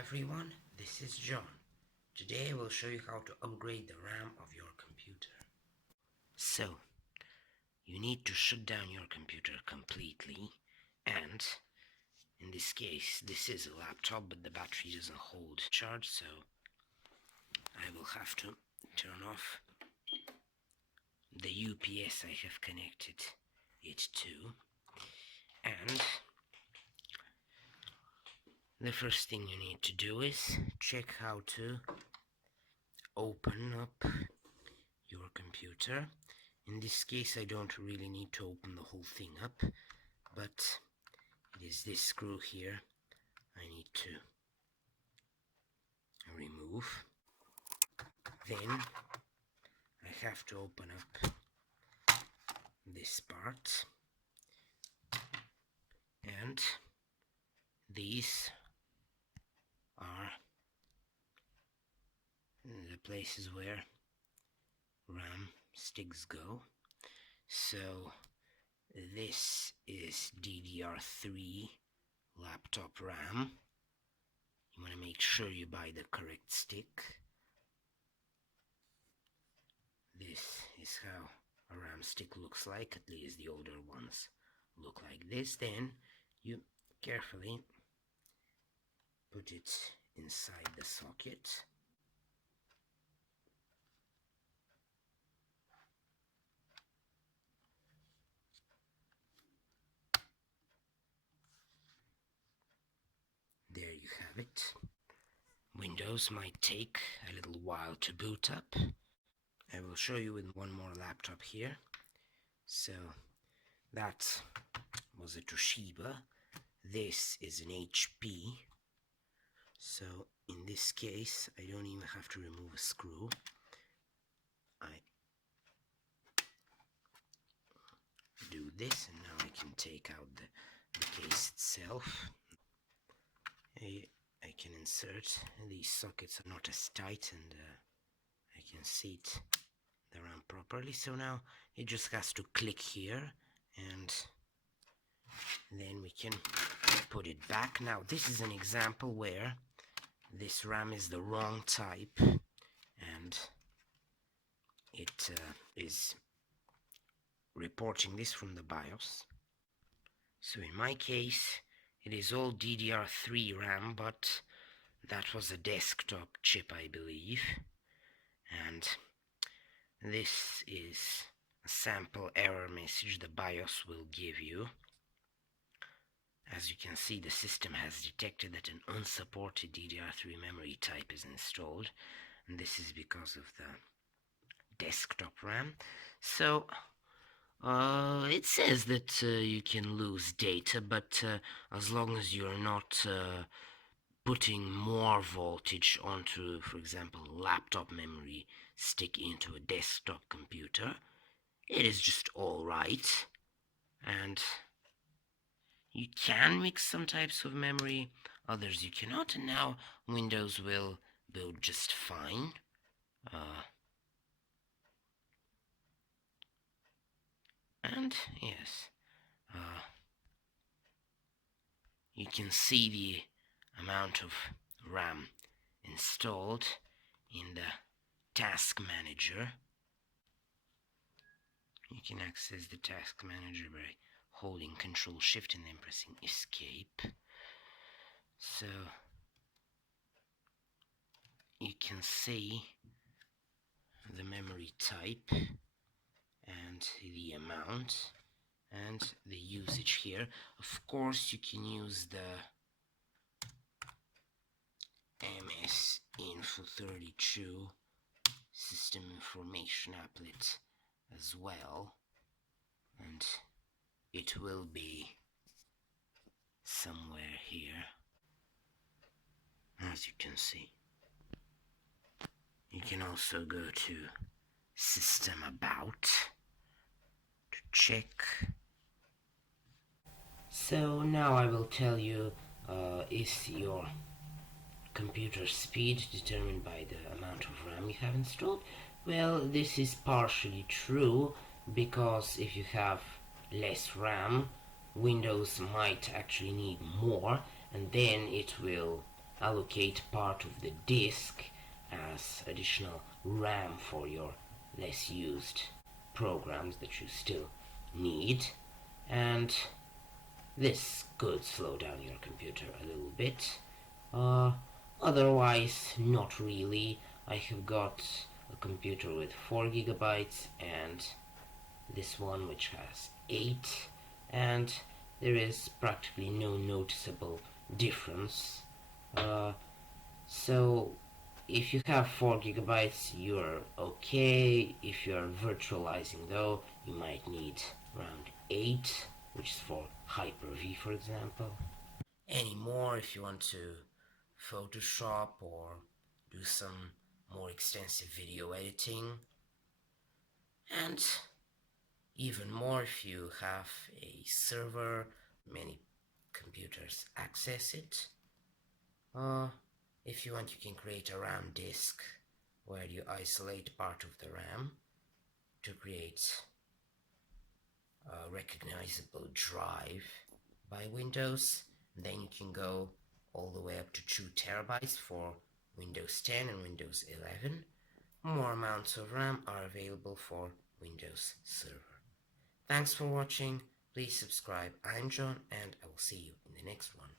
everyone, this is John. Today I will show you how to upgrade the RAM of your computer. So, you need to shut down your computer completely, and in this case this is a laptop but the battery doesn't hold charge, so I will have to turn off the UPS I have connected it to, and the first thing you need to do is check how to open up your computer. In this case I don't really need to open the whole thing up, but it is this screw here I need to remove. Then I have to open up this part, and these are the places where RAM sticks go. So this is DDR3 laptop RAM. You want to make sure you buy the correct stick. This is how a RAM stick looks like, at least the older ones look like this. Then you carefully put it inside the socket. There you have it. Windows might take a little while to boot up. I will show you with one more laptop here. So that was a Toshiba. This is an HP. So in this case I don't even have to remove a screw. I do this and now I can take out the case itself. I can insert, these sockets are not as tight, and I can seat the RAM properly. So now it just has to click here and then we can put it back. Now this is an example where this RAM is the wrong type and it is reporting this from the BIOS. So in my case it is all DDR3 RAM, but that was a desktop chip I believe, and this is a sample error message the BIOS will give you. As you can see, the system has detected that an unsupported DDR3 memory type is installed, and this is because of the desktop RAM. So it says that you can lose data, but as long as you're not putting more voltage onto, for example, laptop memory stick into a desktop computer, it is just alright. And you can mix some types of memory, others you cannot, and now Windows will build just fine. And yes, you can see the amount of RAM installed in the task manager. You can access the task manager by holding Control Shift and then pressing Escape. So you can see the memory type and the amount and the usage here. Of course you can use the MS Info 32 system information applet as well, and it will be somewhere here, as you can see. You can also go to System About to check. So now I will tell you, is your computer speed determined by the amount of RAM you have installed? Well, this is partially true, because if you have less RAM, Windows might actually need more, and then it will allocate part of the disk as additional RAM for your less used programs that you still need, and this could slow down your computer a little bit. Otherwise, not really. I have got a computer with 4 gigabytes and this one which has 8, and there is practically no noticeable difference. So if you have 4 gigabytes, you're okay. If you're virtualizing though, you might need around 8, which is for Hyper-V, for example. Any more if you want to Photoshop or do some more extensive video editing, and even more if you have a server, many computers access it. If you want, you can create a RAM disk where you isolate part of the RAM to create a recognizable drive by Windows. Then you can go all the way up to 2 terabytes for Windows 10 and Windows 11. More amounts of RAM are available for Windows Server. Thanks for watching. Please subscribe. I'm John, and I will see you in the next one.